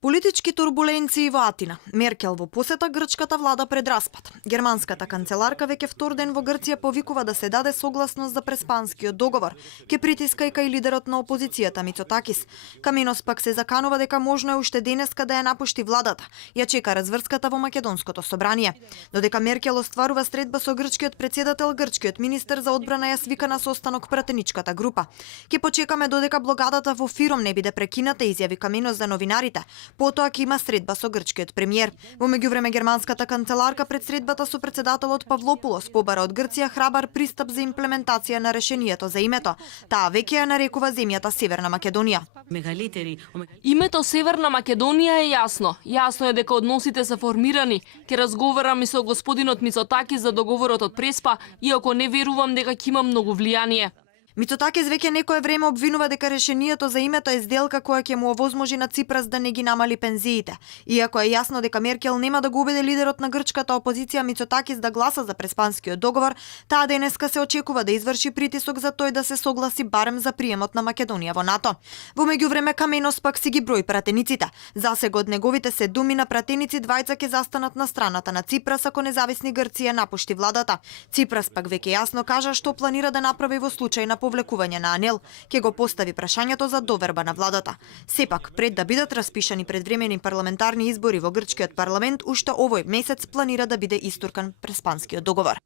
Политички турбуленции во Атина. Меркел во посета грчката влада пред распад. Германската канцеларка веќе втор ден во Грција повикува да се даде согласност за преспанскиот договор. Ке притиска и кај лидерот на опозицијата Мицотакис. Каменос пак се заканува дека можно е уште денеска да ја напушти владата. Ја чека разврската во Македонското собрание. Додека Меркел остварува средба со грчкиот председател, грчкиот министер за одбрана ја свика на состанок пратеничката група. Ке почекаме додека блокадата во Фиром не биде прекината, изјави Каменос за новинарите. Потоа ќе има средба со грчкиот премиер. Во меѓувреме германската канцеларка пред средбата со председателот Павлопулос побара од Грција храбар пристап за имплементација на решението за името. Таа веќе ја нарекува земјата Северна Македонија. Името Северна Македонија е јасно. Јасно е дека односите се формирани. Ке разговарам и со господинот Мицотакис за договорот од Преспа, иако не верувам дека ќе има многу влијание. Мицотакис веќе некое време обвинува дека решението за името е сделка која ќе му овозможи на Ципрас да не ги намали пензиите. Иако е јасно дека Меркел нема да го убеди лидерот на грчката опозиција Мицотакис да гласа за преспанскиот договор, таа денеска се очекува да изврши притисок за тој да се согласи барем за приемот на Македонија во НАТО. Во меѓувреме Каменос пак си ги брои пратениците. Засега од неговите се думи на пратеници двајца ќе застанат на страната на Ципрас ако независни Грција напушти владата. Ципрас пак веќе јасно кажа што планира да направи во случај на повлекување на Анел, ќе го постави прашањето за доверба на владата. Сепак, пред да бидат распишани предвремени парламентарни избори во грчкиот парламент, уште овој месец планира да биде истуркан преспанскиот договор.